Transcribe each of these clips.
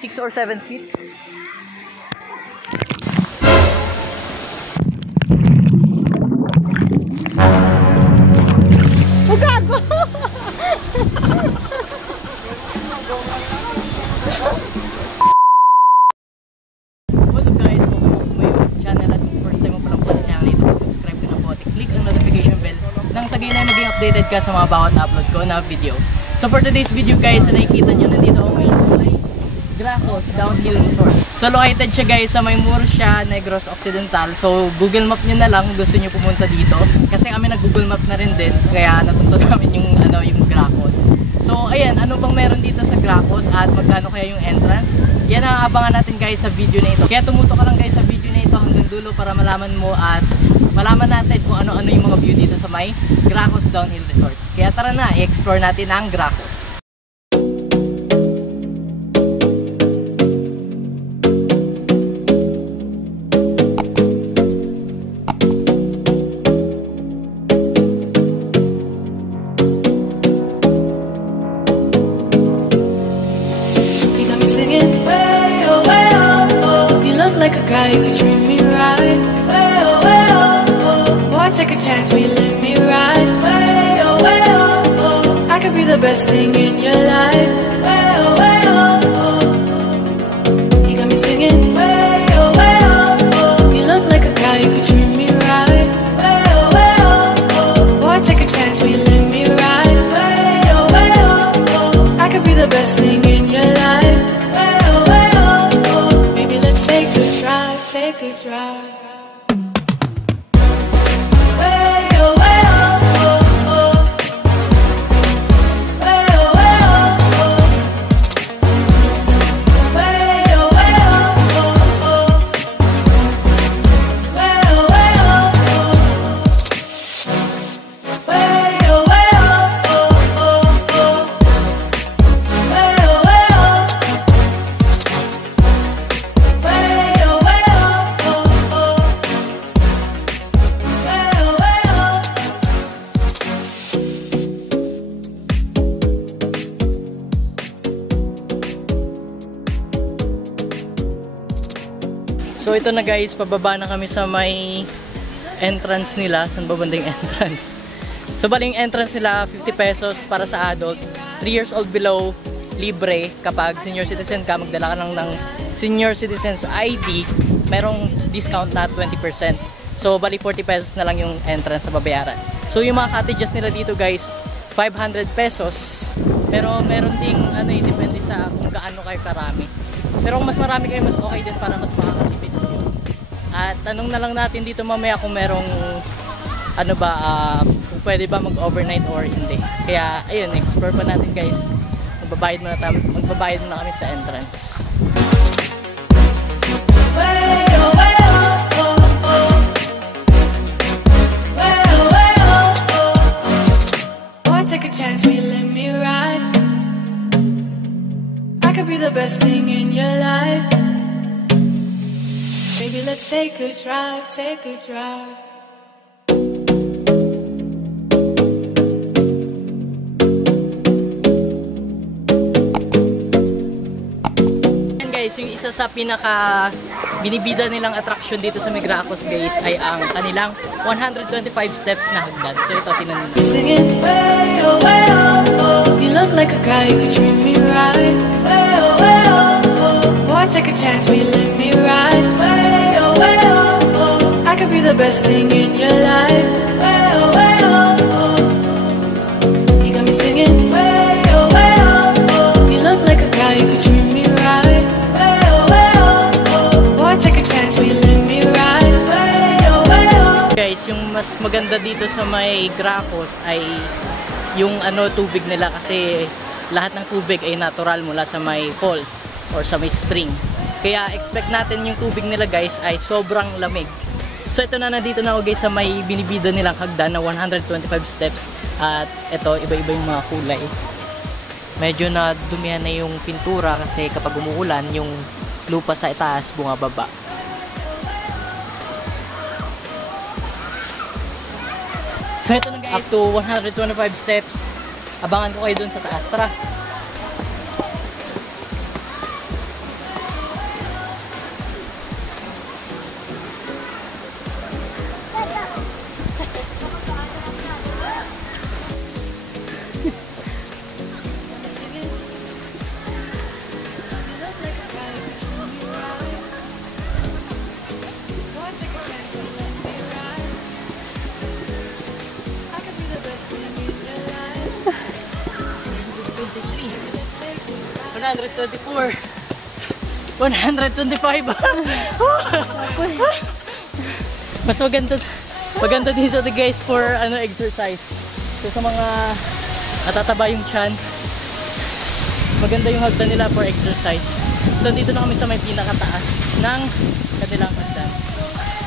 6 or 7 feet. Oh, gago! What's up guys? Welcome to my YouTube channel at first time mo pa lang po sa channel ito, subscribe ka na po at click ang notification bell nang sa ganyan ay maging updated ka sa mga bawat upload ko na video. So for today's video guys, na nakikita nyo, nandito ako ngayon sa may Gracos Downhill Resort. So located siya guys sa may Murcia, Negros, Occidental. So Google Map nyo na lang kung gusto nyo pumunta dito. Kasi kami nag-Google Map na rin din, kaya natunto namin yung Gracos. So ayan, ano bang meron dito sa Gracos at magkano kaya yung entrance? Yan ang abangan natin guys sa video na ito. Kaya tumuto ka lang guys sa video na ito hanggang dulo para malaman mo at malaman natin kung ano-ano yung mga view dito sa may Gracos Downhill Resort. Kaya tara na, i-explore natin ang Gracos. Like a guy who could treat me right. Way oh, way oh, oh. Boy, take a chance, will you let me ride? Way oh, oh. I could be the best thing in your life. Way oh, oh. You got me singing. Way oh, oh. You look like a guy who could treat me right. Way oh, oh. Boy, take a chance, will you let me ride? Way oh, oh. I could be the best thing in your life. Take a drive. Way oh, oh, oh. Way oh, oh. Way oh, oh. Way oh, oh. Way oh, oh. So ito na guys, pababa na kami sa may entrance nila. Saan ba banda yung entrance? So bali yung entrance nila, 50 pesos para sa adult. 3 years old below, libre. Kapag senior citizen ka, magdala ka lang ng senior citizen's ID, merong discount na 20%. So bali 40 pesos na lang yung entrance sa babayaran. So yung mga cottages nila dito guys, 500 pesos. Pero meron ding depende sa kung gaano kayo karami. Pero kung mas marami kayo, mas okay din para mas makakatipid. At tanong na lang natin dito mamaya kung merong kung pwede ba mag-overnight or hindi. Kaya ayun, explore pa natin guys. Magbabayad muna kami sa entrance. Take a chance, will you let me ride? I could be the best thing in your life. Maybe let's take a drive, take a drive. And guys, yung isa sa pinaka binibida nilang attraction dito sa Gracos guys ay ang kanilang 125 steps na hagdan. So ito, tinan nyo. Singing, way oh, oh. You look like a guy who could treat me right. Way oh, oh. Boy, take a chance, will you let me ride? Way oh, oh. I could be the best thing in your life. Way oh, oh. You got me singing, way oh, oh. You look like a guy who could treat me right. Way oh, oh. Boy, take a chance, will you let me ride? Way oh, oh. Guys, yung mas maganda dito sa may Gracos ay yung tubig nila, kasi lahat ng tubig ay natural mula sa may falls or sa may spring. Kaya expect natin yung tubig nila guys ay sobrang lamig. So ito na, nandito na ako guys sa may binibida nilang hagdan na 125 steps. At ito, iba-iba yung mga kulay. Medyo na dumihan na yung pintura kasi kapag umuulan, yung lupa sa itaas bumababa. So ito na guys, up to 125 steps. Abangan ko kayo dun sa taas. Tara! 124. 125. Mas maganda dito guys for exercise. So sa mga natataba yung tiyan, maganda yung hagdan nila for exercise. So dito na kami sa may pinakataas ng kanilang hagdan.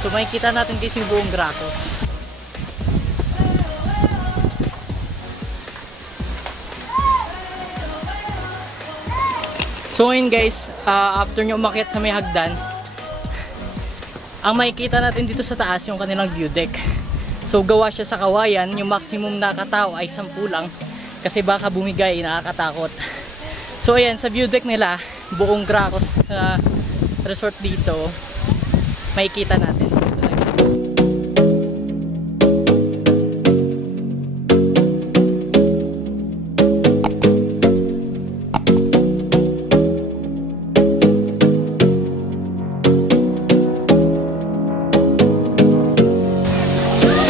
So makikita natin guys yung buong Gracos. So ngayon guys, after nyo umakyat sa may hagdan, ang makikita natin dito sa taas yung kanilang view deck. So gawa siya sa kawayan, yung maximum na katao ay 10 lang kasi baka bumigay, nakakatakot. So ayan, sa view deck nila, buong Gracos na resort dito, makikita natin. So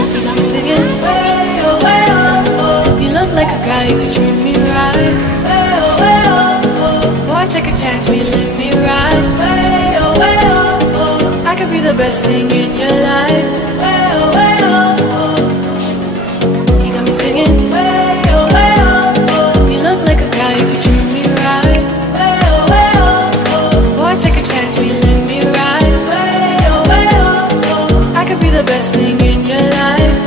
ito na yun. Like a guy who could treat me right. Way oh, way oh, oh. Boy, take a chance, will you let me ride? Way oh, way oh, oh. I could be the best thing in your life. Way oh, way oh, oh. You got me singing. Way oh, way oh, oh. You look like a guy who could treat me right. Way oh, oh. Boy, take a chance, will you let me ride? Way oh, oh. I could be the best thing in your life.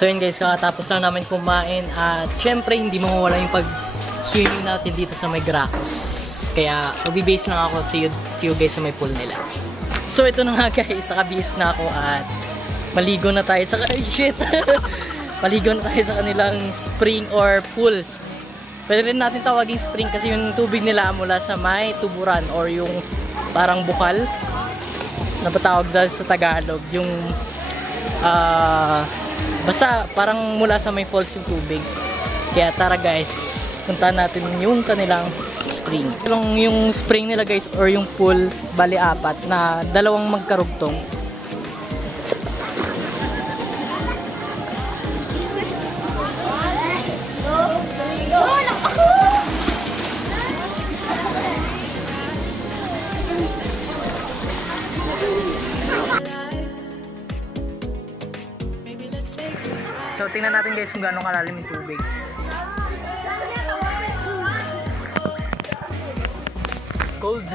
So yun guys, kakatapos lang namin kumain at syempre hindi mawawala yung pag-swimming natin dito sa may Gracos. Kaya magbe-base lang ako, see you guys sa may pool nila. So ito na nga guys, nakabihis na ako at maligo na tayo sa maligo na tayo sa kanilang spring or pool. Pwede rin natin tawaging spring kasi yung tubig nila mula sa may tuburan or yung parang bukal na patawag dahil sa Tagalog, yung basta parang mula sa may falls yung tubig. Kaya tara guys, punta natin yung kanilang spring. Yung spring nila guys or yung pool, bali 4 na dalawang magkarugtong. So tingnan natin guys kung gaano kalalim yung tubig. Cold.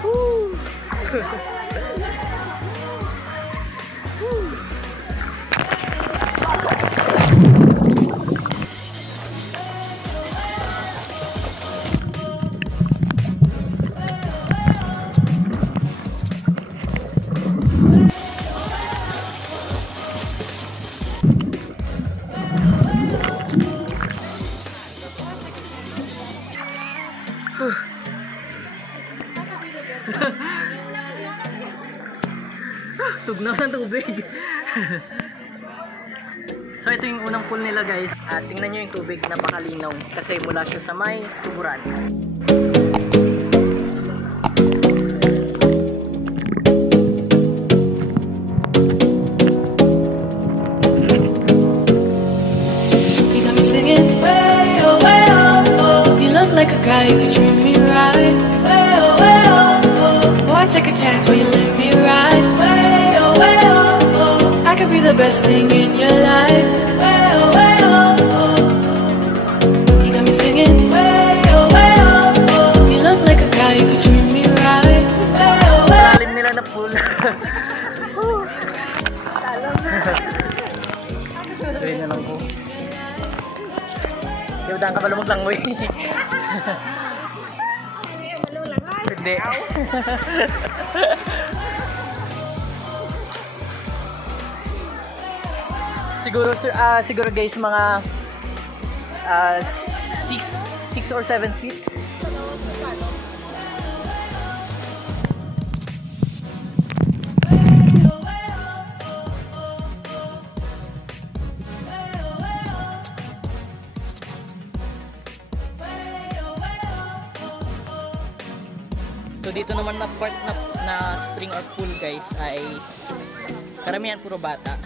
Woo! Tugnaw ng tubig. So ito yung unang pool nila guys. At tingnan nyo yung tubig, napakalinaw kasi mula siya sa may tuburan. You got me singing. Way oh, way oh, oh. You look like a guy who could treat me right. Way oh, oh. Boy, take a chance, will you let me ride? Way oh, oh. I could be the best thing in your life. Way oh, oh. You got me singing. Way oh, oh. You look like a guy who could treat me right. Way oh, Lalim nila na pool. Gawin na lang po. Yaudan ka ba lumaglang mo eh. Hindi. siguro guys mga 6 or 7 feet. So dito naman na part na spring or pool guys ay karamihan puro bata.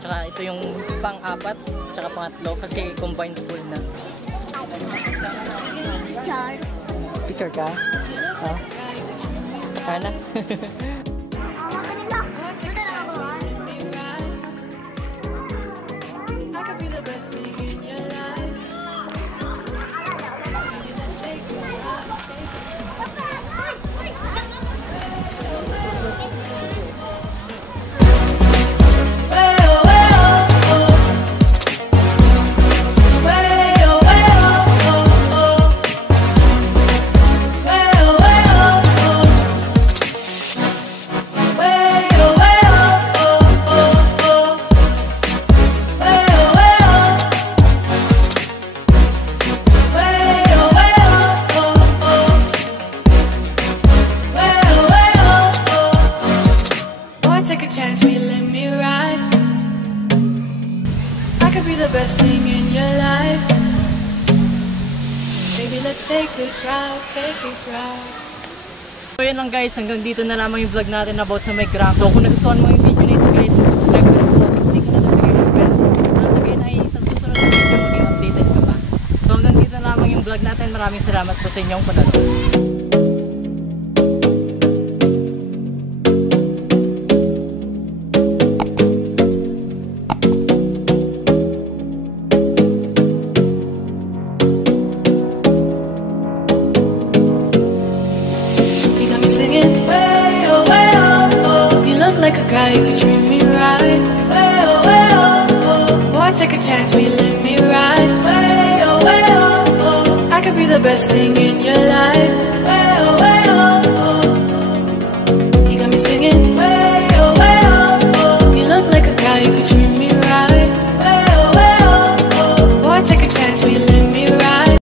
Tsaka ito yung pang-apat tsaka pangatlo kasi combined full na. Char. Picture ka? Ha? Sana? One take a chance, will you let me ride? I could be the best thing in your life. Maybe let's take a ride, take a take a chance, will you let me ride? I could be the best thing in your life. Maybe let's take a drive, take a drive. So yun lang guys, hanggang dito na lamang yung vlog natin about sa may Gracos. So kung nagustuhan mo yung video na ito guys, subscribe ka na po, click ka na notification bell. Nasa gayon ay sa susunod na video maging updated ka pa. So hanggang dito na lamang yung vlog natin. Maraming salamat po sa inyong panonood. Like a guy who could treat me right. Way oh, way oh, oh. Boy, take a chance, will you let me ride? Way oh, way oh, oh. I could be the best thing in your life.